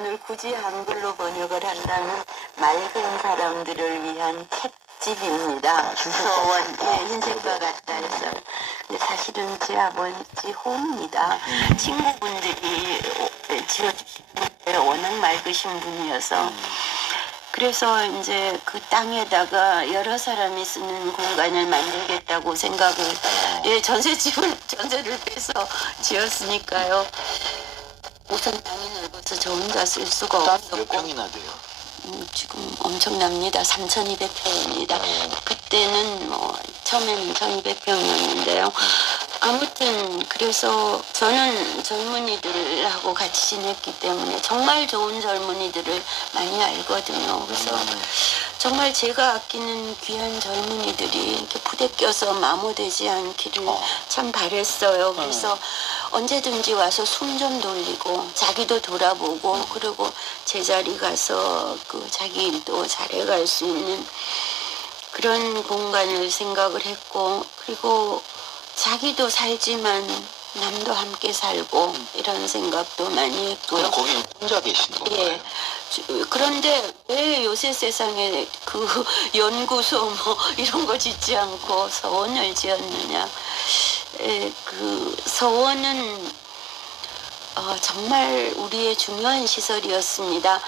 오늘 굳이 한글로 번역을 한다면 맑은 사람들을 위한 책집입니다. 서원, 예, 흰색과 같다 해서. 근데 사실은 제 아버지 호입니다. 친구분들이 지어주신 분들 워낙 맑으신 분이어서 그래서 이제 그 땅에다가 여러 사람이 쓰는 공간을 만들겠다고 생각을 예, 전세를 빼서 지었으니까요. 우선 땅이 넓어서 저 혼자 쓸 수가 없었고. 몇 평이나 돼요? 지금 엄청납니다. 3,200평입니다. 그때는 뭐 처음에는 1,200평이었는데요. 아무튼 그래서 저는 젊은이들하고 같이 지냈기 때문에 정말 좋은 젊은이들을 많이 알거든요. 그래서 정말 제가 아끼는 귀한 젊은이들이 이렇게 부대껴서 마모되지 않기를 참 바랬어요. 그래서 언제든지 와서 숨 좀 돌리고 자기도 돌아보고 그리고 제자리 가서 그 자기 일도 잘해갈 수 있는 그런 공간을 생각을 했고 그리고 자기도 살지만 남도 함께 살고 이런 생각도 많이 했고요. 거기 혼자 계신 건가요? 예. 그런데 왜 요새 세상에 그 연구소 뭐 이런 거 짓지 않고 서원을 지었느냐. 그 서원은 정말 우리의 중요한 시설이었습니다.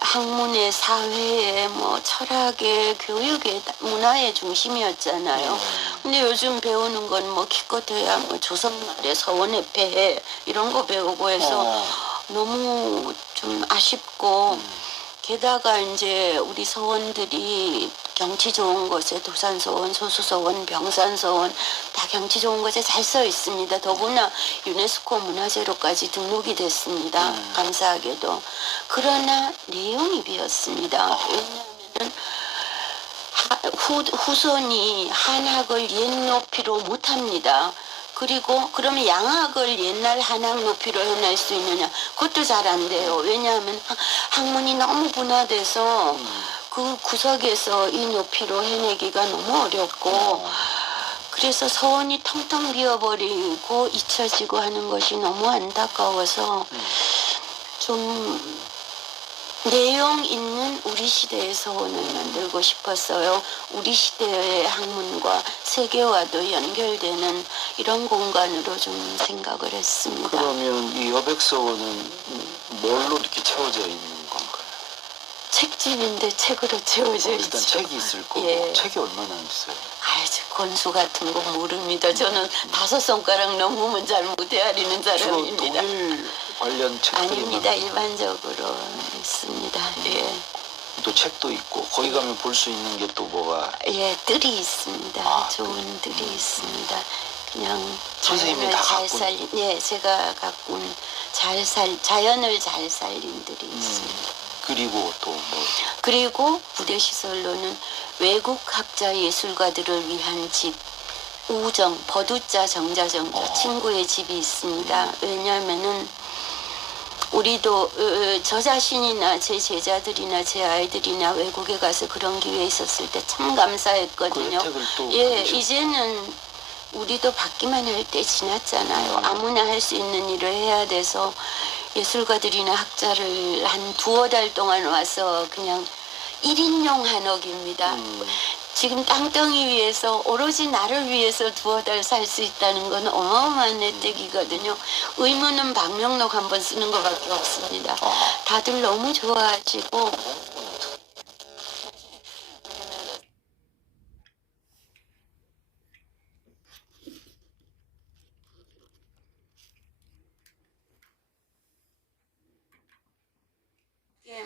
학문의, 사회의, 뭐 철학의, 교육의, 문화의 중심이었잖아요. 근데 요즘 배우는 건 뭐 기껏해야 뭐 조선말의 서원의 폐해 이런 거 배우고 해서 너무 좀 아쉽고 게다가 이제 우리 서원들이 경치 좋은 곳에 도산서원, 소수서원, 병산서원 다 경치 좋은 곳에 잘 써 있습니다. 더구나 유네스코 문화재로까지 등록이 됐습니다. 감사하게도. 그러나 내용이 비었습니다. 왜냐하면 후손이 한학을 옛 높이로 못합니다. 그리고 그러면 양학을 옛날 한학 높이로 해낼 수 있느냐? 그것도 잘 안 돼요. 왜냐하면 학문이 너무 분화돼서 그 구석에서 이 높이로 해내기가 너무 어렵고 그래서 서원이 텅텅 비어버리고 잊혀지고 하는 것이 너무 안타까워서 좀 내용 있는 우리 시대의 서원을 만들고 싶었어요. 우리 시대의 학문과 세계와도 연결되는 이런 공간으로 좀 생각을 했습니다. 그러면 이 여백서원은 뭘로 이렇게 채워져 있는 건가요? 책집인데 책으로 채워져 있죠. 일단 책이 있을 거고 예. 책이 얼마나 있어요? 권수 같은 거 모릅니다. 저는 5손가락 넘으면 잘 못 헤아리는 주로 사람입니다. 독일 관련 책들이 아닙니다. 일반적으로 있습니다. 예. 또 책도 있고 거기 가면 볼 수 있는 게 또 뭐가? 예, 뜰이 있습니다. 좋은 뜰이 있습니다. 그냥 선생님이 다 갖고 예, 제가 가꾼 자연을 잘 살린 뜰이 있습니다. 그리고 또 뭐? 그리고 부대시설로는 외국 학자 예술가들을 위한 집 우정, 버두자 정자정자 친구의 집이 있습니다. 왜냐하면은 우리도 저 자신이나 제 제자들이나 제 아이들이나 외국에 가서 그런 기회 있었을 때 참 감사했거든요. 그 혜택을 또 예, 받으셨어요. 이제는 우리도 받기만 할 때 지났잖아요. 아무나 할 수 있는 일을 해야 돼서 예술가들이나 학자를 한 2~5달 동안 와서 그냥 1인용 한옥입니다. 지금 땅덩이 위에서 오로지 나를 위해서 2~5달 살 수 있다는 건 어마어마한 혜택이거든요. 의무는 방명록 한번 쓰는 것밖에 없습니다. 다들 너무 좋아하시고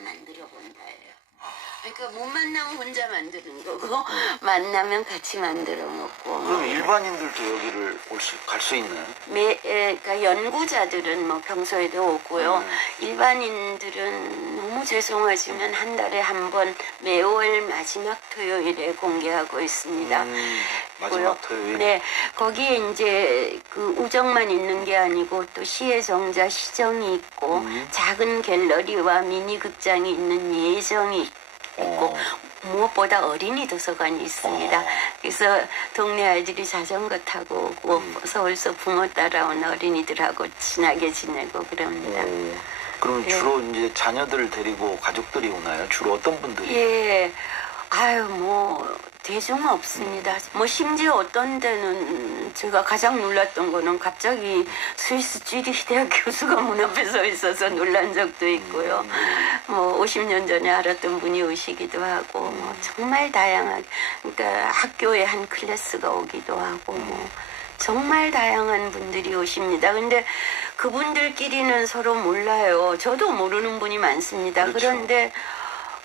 만들어 본다예요. 그러니까 못 만나면 혼자 만드는 거고 만나면 같이 만들어 먹고. 그럼 일반인들도 여기를 갈 수 있나요? 그러니까 연구자들은 뭐 평소에도 오고요. 일반인들은 너무 죄송하지만 한 달에 한 번 매월 마지막 토요일에 공개하고 있습니다. 마지막 토요일? 네, 거기에 이제 그 우정만 있는 게 아니고 또 시의 정자 시정이 있고 작은 갤러리와 미니 극장이 있는 예정이 있고 무엇보다 어린이 도서관이 있습니다. 그래서 동네 아이들이 자전거 타고 오고 서울서 부모 따라온 어린이들하고 친하게 지내고 그럽니다. 그러면 예. 주로 이제 자녀들을 데리고 가족들이 오나요? 주로 어떤 분들이? 예. 아유, 뭐, 대중 없습니다. 뭐, 심지어 어떤 데는 제가 가장 놀랐던 거는 갑자기 스위스 쥐리히 대학 교수가 문 앞에 서 있어서 놀란 적도 있고요. 뭐, 50년 전에 알았던 분이 오시기도 하고, 뭐, 정말 다양하게. 그러니까 학교에 한 클래스가 오기도 하고, 뭐, 정말 다양한 분들이 오십니다. 근데 그분들끼리는 서로 몰라요. 저도 모르는 분이 많습니다. 그렇죠. 그런데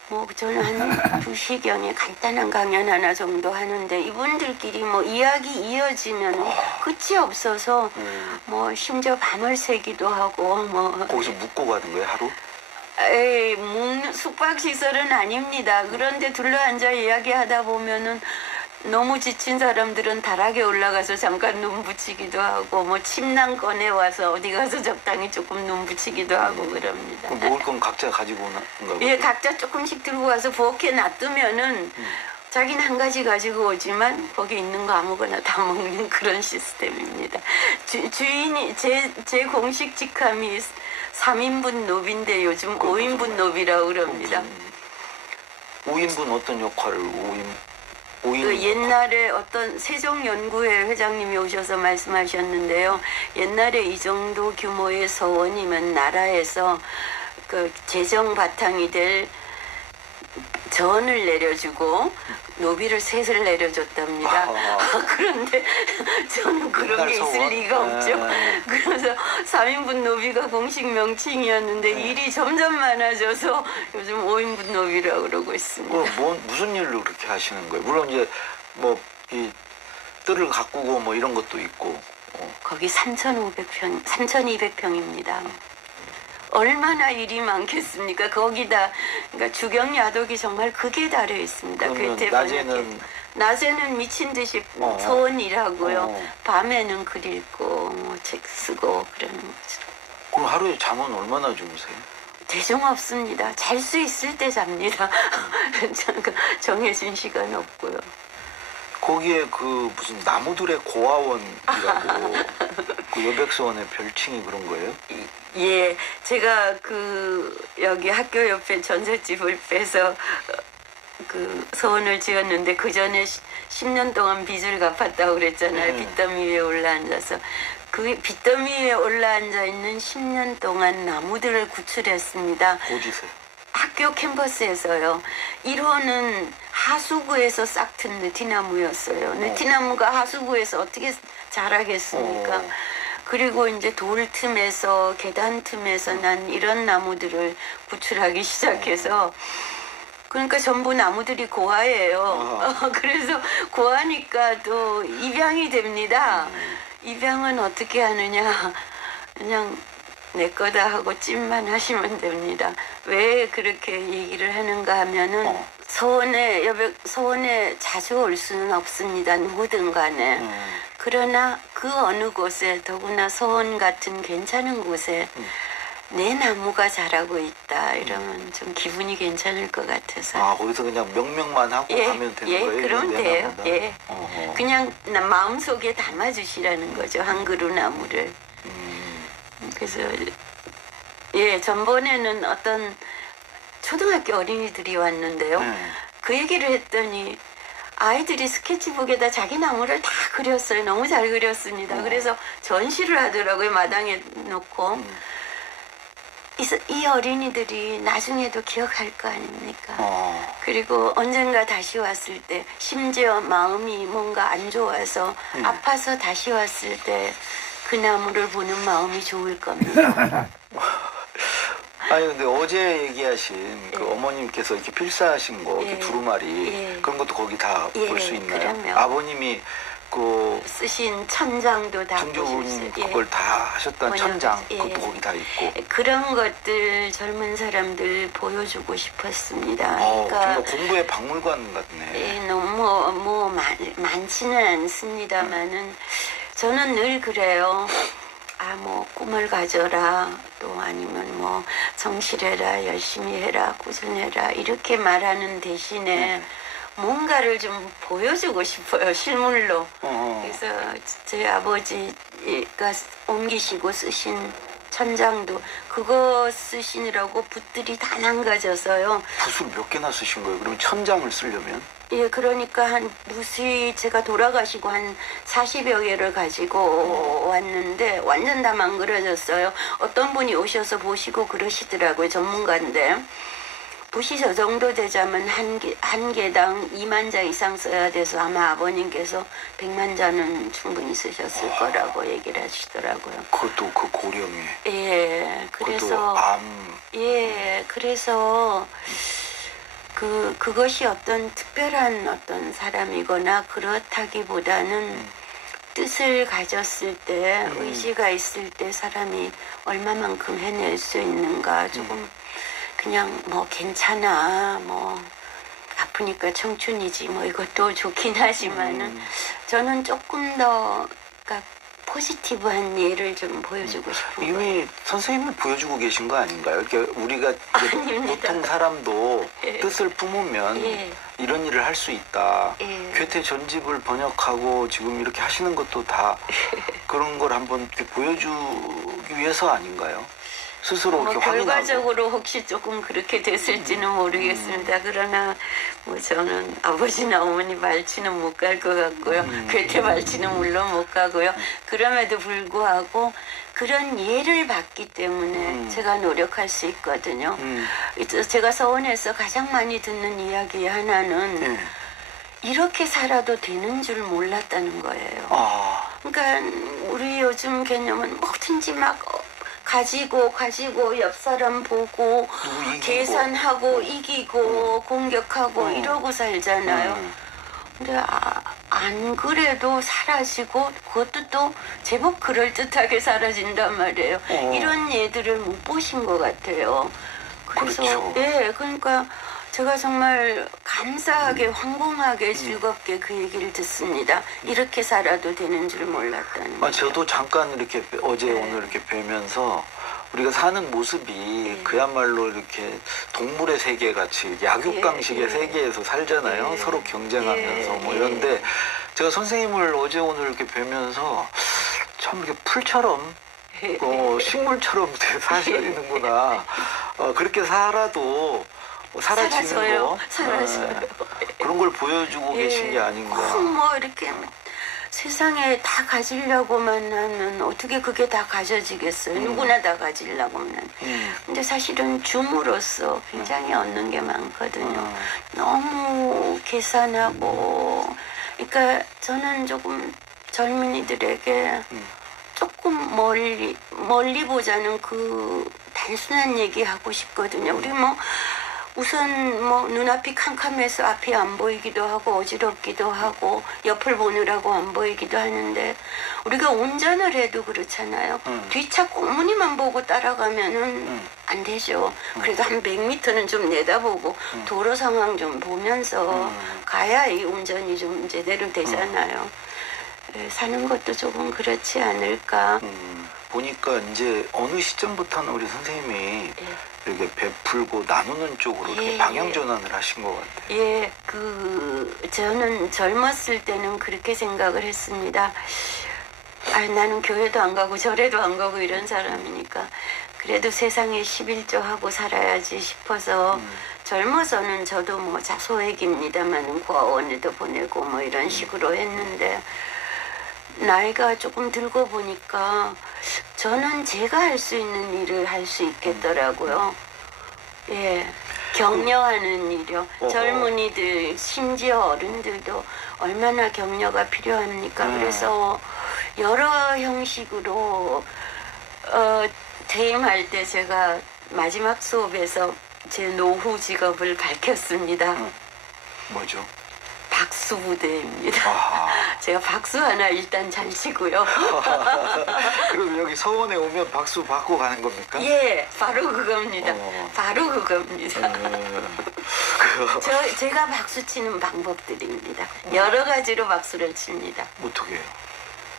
뭐 저는 한 2시경에 간단한 강연 하나 정도 하는데 이분들끼리 뭐 이야기 이어지면 끝이 없어서 뭐 심지어 밤을 새기도 하고 뭐 거기서 묵고 가는 거예요, 하루? 에이, 숙박시설은 아닙니다. 그런데 둘러앉아 이야기하다 보면은 너무 지친 사람들은 다락에 올라가서 잠깐 눈 붙이기도 하고 뭐 침낭 꺼내 와서 어디 가서 적당히 조금 눈 붙이기도 하고 그럽니다. 그럼 먹을 건 각자 가지고 오는가? 예, 각자 조금씩 들고 와서 부엌에 놔두면은 자기는 한 가지 가지고 오지만 거기 있는 거 아무거나 다 먹는 그런 시스템입니다. 주인이 제 공식 직함이 3인분 노비인데 요즘 5인분 노비라고 그럽니다. 5인분 어떤 역할을 5인 그 옛날에 어떤 세종연구회 회장님이 오셔서 말씀하셨는데요. 옛날에 이 정도 규모의 서원이면 나라에서 그 재정 바탕이 될 전을 내려주고 노비를 셋을 내려줬답니다. 그런데 저는 그런 게 있을 서원? 리가 없죠. 그래서 3인분 노비가 공식 명칭이었는데 일이 점점 많아져서 요즘 5인분 노비라고 그러고 있습니다. 그럼 무슨 일로 그렇게 하시는 거예요? 물론 이제 뭐 이 뜰을 가꾸고 뭐 이런 것도 있고. 거기 3,500평, 3,200평입니다. 얼마나 일이 많겠습니까? 거기다 그러니까 주경 야독이 정말 극에 달해 있습니다. 그러면 낮에는 미친 듯이 서원 일하고요. 밤에는 글 읽고 뭐 책 쓰고 그러는 거죠. 그럼 하루에 잠은 얼마나 주무세요? 대중 없습니다. 잘 수 있을 때 잡니다. 정해진 시간 없고요. 거기에 그 무슨 나무들의 고아원이라고 그 여백서원의 별칭이 그런 거예요? 예, 제가 여기 학교 옆에 전셋집을 빼서 그 서원을 지었는데 그 전에 10년 동안 빚을 갚았다고 그랬잖아요. 빚더미 위에 올라앉아서. 그 빚더미 위에 올라앉아 있는 10년 동안 나무들을 구출했습니다. 어디서요? 학교 캠퍼스에서요. 1호는 하수구에서 싹튼 느티나무였어요. 느티나무가 하수구에서 어떻게 자라겠습니까? 그리고 이제 돌 틈에서 계단 틈에서 난 이런 나무들을 구출하기 시작해서 그러니까 전부 나무들이 고아예요. 그래서 고아니까 또 입양이 됩니다. 입양은 어떻게 하느냐. 그냥 내 거다 하고 찜만 하시면 됩니다. 왜 그렇게 얘기를 하는가 하면은 서원에 자주 올 수는 없습니다. 누구든 간에. 그러나 그 어느 곳에 더구나 서원 같은 괜찮은 곳에 내 나무가 자라고 있다 이러면 좀 기분이 괜찮을 것 같아서. 거기서 그냥 명명만 하고 가면 되는 거예요? 그럼 돼요. 나무다? 예. 그냥 마음속에 담아주시라는 거죠. 한 그루 나무를. 그래서 예, 전번에는 어떤 초등학교 어린이들이 왔는데요. 그 얘기를 했더니 아이들이 스케치북에다 자기 나무를 다 그렸어요. 너무 잘 그렸습니다. 그래서 전시를 하더라고요. 마당에 놓고. 이 어린이들이 나중에도 기억할 거 아닙니까? 그리고 언젠가 다시 왔을 때 심지어 마음이 뭔가 안 좋아서 아파서 다시 왔을 때 그 나무를 보는 마음이 좋을 겁니다. 아니 근데 어제 얘기하신 그 어머님께서 이렇게 필사하신 거 이렇게 두루마리 그런 것도 거기 다 볼 수 있나요? 그럼요. 아버님이 그 쓰신 천장도 다 보실 수 증조부님 그걸 다 하셨던 천장 그것도 거기 다 있고. 그런 것들 젊은 사람들 보여주고 싶었습니다. 정말 공부의 박물관 같네. 너무 많지는 않습니다만은 저는 늘 그래요. 꿈을 가져라. 또 아니면 성실해라, 열심히 해라, 꾸준해라. 이렇게 말하는 대신에 뭔가를 좀 보여주고 싶어요. 실물로. 그래서 제 아버지가 옮기시고 쓰신 천장도 그거 쓰시느라고 붓들이 다 망가져서요. 붓을 몇 개나 쓰신 거예요? 그러면 천장을 쓰려면? 예, 그러니까 한 붓이 제가 돌아가시고 한 40여 개를 가지고 왔는데 완전 다 망가져졌어요. 어떤 분이 오셔서 보시고 그러시더라고요. 전문가인데. 붓이 저 정도 되자면 한 개당 2만 자 이상 써야 돼서 아마 아버님께서 100만 자는 충분히 쓰셨을 거라고 얘기를 하시더라고요. 그것도 그 고령에. 예, 그것도 그래서 암. 예, 그래서 그것이 어떤 특별한 어떤 사람이거나 그렇다기보다는 뜻을 가졌을 때 의지가 있을 때 사람이 얼마만큼 해낼 수 있는가 조금 그냥 뭐 괜찮아 뭐 아프니까 청춘이지 뭐 이것도 좋긴 하지만은 저는 조금 더 그러니까 포지티브한 예를 좀 보여주고 싶은 거예요. 이미 선생님이 보여주고 계신 거 아닌가요? 그러니까 우리가 아닙니다. 보통 사람도 예. 뜻을 품으면 예. 이런 일을 할 수 있다. 예. 괴테 전집을 번역하고 지금 이렇게 하시는 것도 다 그런 걸 한번 이렇게 보여주기 위해서 아닌가요? 스스로 뭐 이렇게 확인하고. 결과적으로 혹시 조금 그렇게 됐을지는 모르겠습니다. 그러나 뭐 저는 아버지나 어머니 말치는 못 갈 것 같고요. 괴테 말치는 물론 못 가고요. 그럼에도 불구하고 그런 예를 받기 때문에 제가 노력할 수 있거든요. 제가 서원에서 가장 많이 듣는 이야기 하나는 예. 이렇게 살아도 되는 줄 몰랐다는 거예요. 아, 그러니까 우리 요즘 개념은 뭐든지 막 가지고 옆 사람 보고 누구 이기고. 계산하고 이기고 공격하고 이러고 살잖아요. 근데 안 그래도 사라지고 그것도 또 제법 그럴듯하게 사라진단 말이에요. 이런 예들을 못 보신 것 같아요. 그래서 그렇죠. 예, 그러니까 제가 정말 감사하게 황공하게 즐겁게 그 얘기를 듣습니다. 이렇게 살아도 되는 줄 몰랐다는 거예요. 저도 잠깐 이렇게 어제 오늘 이렇게 뵈면서 우리가 사는 모습이 그야말로 이렇게 동물의 세계 같이 약육강식의 예. 세계에서 살잖아요. 예. 서로 경쟁하면서 예. 뭐 이런데 제가 선생님을 어제 오늘 이렇게 뵈면서 참 이렇게 풀처럼 식물처럼 사시는구나. 그렇게 살아도 사라지는 사라져요. 거. 사라져요. 그런 걸 보여주고 계신 게 아닌가. 꼭 뭐 이렇게 세상에 다 가지려고만 하면 어떻게 그게 다 가져지겠어요. 누구나 다 가지려고만 하면. 근데 사실은 줌으로써 굉장히 얻는 게 많거든요. 너무 계산하고 그러니까 저는 조금 젊은이들에게 조금 멀리 보자는 그 단순한 얘기 하고 싶거든요. 우리 뭐 우선 뭐 눈앞이 캄캄해서 앞이 안 보이기도 하고 어지럽기도 하고 옆을 보느라고 안 보이기도 하는데 우리가 운전을 해도 그렇잖아요. 뒷차 꽁무니만 보고 따라가면은 안 되죠. 그래도 한 100m는 좀 내다보고 도로 상황 좀 보면서 가야 이 운전이 좀 제대로 되잖아요. 사는 것도 조금 그렇지 않을까. 보니까 이제 어느 시점부터는 우리 선생님이 이렇게 베풀고 나누는 쪽으로 이렇게 방향 전환을 하신 것 같아요. 예, 저는 젊었을 때는 그렇게 생각을 했습니다. 나는 교회도 안 가고 절에도 안 가고 이런 사람이니까 그래도 세상에 11조 하고 살아야지 싶어서 젊어서는 저도 뭐 소액입니다만 고아원에도 보내고 뭐 이런 식으로 했는데 나이가 조금 들고 보니까 저는 제가 할 수 있는 일을 할 수 있겠더라고요. 예, 격려하는 일이요. 젊은이들 심지어 어른들도 얼마나 격려가 필요합니까? 그래서 여러 형식으로 퇴임할 때 제가 마지막 수업에서 제 노후 직업을 밝혔습니다. 뭐죠? 박수부대입니다. 제가 박수 하나 일단 잘 치고요. 그럼 여기 서원에 오면 박수 받고 가는 겁니까? 예, 바로 그겁니다. 바로 그겁니다. 제가 박수 치는 방법들입니다. 여러 가지로 박수를 칩니다. 어떻게 해요?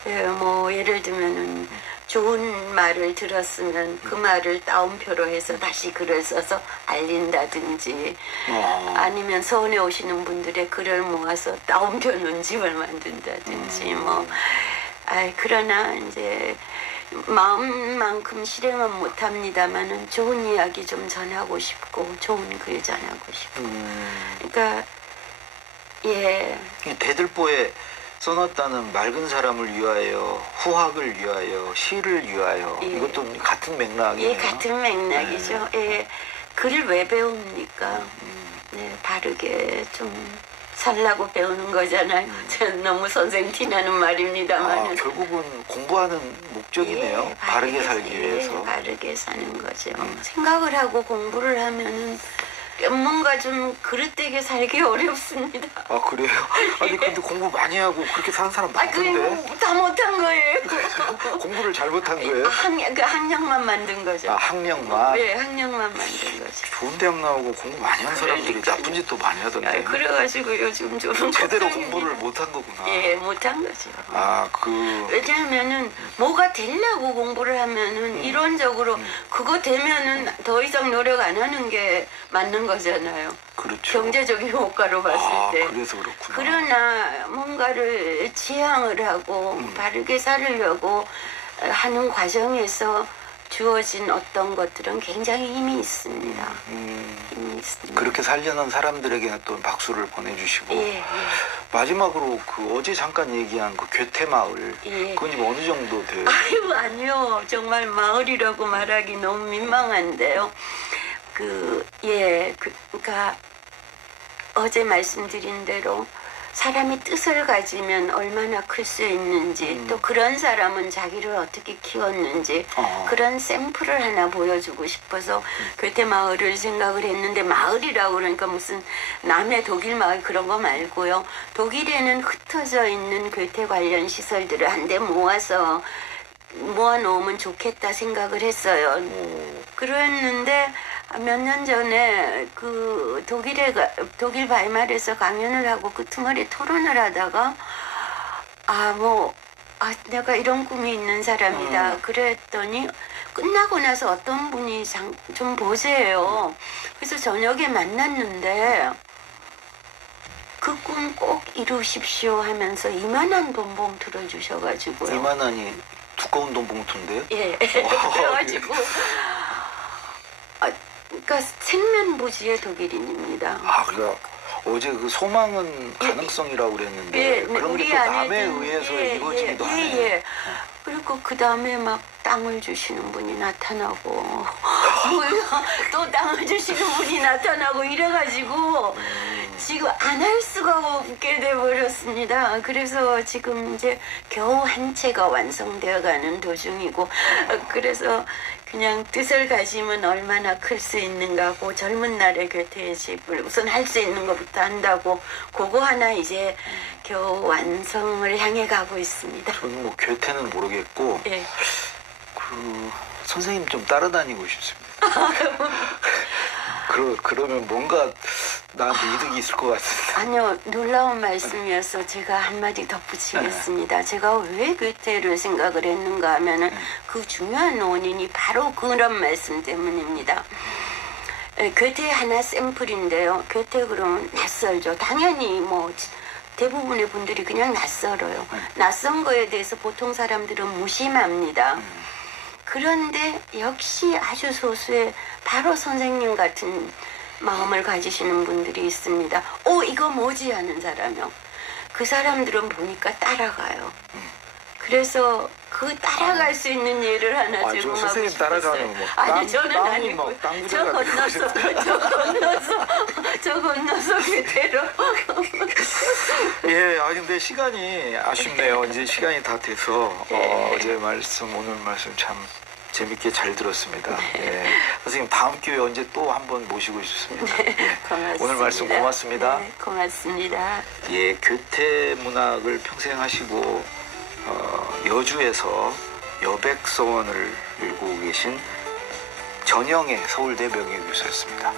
예, 뭐 예를 들면은 좋은 말을 들었으면 그 말을 따옴표로 해서 다시 글을 써서 알린다든지 아니면 서원에 오시는 분들의 글을 모아서 따옴표 논집을 만든다든지 뭐 그러나 이제 마음만큼 실행은 못합니다만은 좋은 이야기 좀 전하고 싶고 좋은 글 전하고 싶고 그러니까 예. 이 대들보에 써놨다는 맑은 사람을 위하여, 후학을 위하여, 시를 위하여 예. 이것도 같은 맥락이에요. 예, 같은 맥락이죠. 예. 글을 왜 배웁니까? 네, 바르게 좀 살라고 배우는 거잖아요. 저는 너무 선생 티나는 말입니다만. 결국은 공부하는 목적이네요. 예, 바르게 살기 위해서. 예, 바르게 사는 거죠. 생각을 하고 공부를 하면은 뭔가 좀 그릇되게 살기 어렵습니다. 아 그래요? 아니 근데 공부 많이 하고 그렇게 사는 사람 많던데. 그다 못한 거예요. 공부를 잘못한 거예요? 학력만 만든 거죠. 아 학력만? 네, 학력만 만든 거죠. 좋은 대학 나오고 공부 많이 한 사람들이 나쁜 짓도 많이 하던데. 그래가지고 요즘 좀 제대로 걱정입니다. 공부를 못한 거구나. 예, 못한 거죠. 왜냐하면은 뭐가 되려고 공부를 하면은 이론적으로 그거 되면은 더 이상 노력 안 하는 게 맞는 거잖아요. 그렇죠. 경제적인 효과로 봤을 때. 그래서 그렇구나. 그러나 뭔가를 지향을 하고 바르게 살으려고 하는 과정에서 주어진 어떤 것들은 굉장히 힘이 있습니다. 힘이 있습니다. 그렇게 살려는 사람들에게는 또 박수를 보내주시고 예, 예. 마지막으로 그 어제 잠깐 얘기한 그 괴테마을 예. 그건 지금 어느 정도 돼요? 아유, 아니요. 정말 마을이라고 말하기 너무 민망한데요. 그러니까 어제 말씀드린 대로 사람이 뜻을 가지면 얼마나 클 수 있는지 또 그런 사람은 자기를 어떻게 키웠는지 그런 샘플을 하나 보여주고 싶어서 괴테마을을 생각을 했는데 마을이라고 그러니까 무슨 남의 독일 마을 그런 거 말고요. 독일에는 흩어져 있는 괴테 관련 시설들을 한데 모아놓으면 좋겠다 생각을 했어요. 그랬는데 몇 년 전에 그 독일 바이마르에서 강연을 하고 그 틈머리 토론을 하다가 내가 이런 꿈이 있는 사람이다. 그랬더니 끝나고 나서 어떤 분이 좀 보세요. 그래서 저녁에 만났는데 그 꿈 꼭 이루십시오 하면서 이만한 돈봉투를 주셔가지고요. 이만한이 두꺼운 돈봉투인데요? 예. 그래가지고 그러니까 생면부지의 독일인입니다. 그러니까 어제 그 소망은 가능성이라고 그랬는데 예, 그런 게 우리 또 안에 남에 든- 의해서 예, 이루어지기도 예, 하네요. 예. 그리고 그 다음에 막 땅을 주시는 분이 나타나고 또 땅을 주시는 분이 나타나고 이래가지고 지금 안 할 수가 없게 돼버렸습니다. 그래서 지금 이제 겨우 한 채가 완성되어 가는 도중이고 그래서 그냥 뜻을 가지면 얼마나 클 수 있는가 고 젊은 날의 괴테의 집을 우선 할 수 있는 것부터 한다고 그거 하나 이제 겨우 완성을 향해 가고 있습니다. 저는 뭐 괴테는 모르겠고 예. 그 선생님 좀 따라다니고 싶습니다. 그러면 뭔가 나한테 이득이 있을 것 같은데. 아니요, 놀라운 말씀이어서 제가 한마디 덧붙이겠습니다. 제가 왜 괴테를 생각을 했는가 하면은 그 중요한 원인이 바로 그런 말씀 때문입니다. 괴테 하나 샘플인데요. 괴테 그러면 낯설죠. 당연히 뭐 대부분의 분들이 그냥 낯설어요. 낯선 거에 대해서 보통 사람들은 무심합니다. 그런데 역시 아주 소수의 바로 선생님 같은 마음을 가지시는 분들이 있습니다. 이거 뭐지 하는 사람이요. 그 사람들은 보니까 따라가요. 그래서 그 따라갈 수 있는 예를 하나 저 제공하고 선생님 싶었어요. 따라가는 뭐 아니 저는 땅이 아니고 막 땅 저 건너서 그대로 예, 근데 시간이 아쉽네요. 이제 시간이 다 돼서 어제 말씀, 오늘 말씀 참 재밌게 잘 들었습니다. 예. 선생님 다음 기회에 언제 또 한번 모시고 싶습니다. 예. 고맙습니다. 오늘 말씀 고맙습니다. 네, 고맙습니다. 예, 괴테 문학을 평생 하시고 여주에서 여백서원을 읽고 계신 전영애 서울대 명예교수였습니다.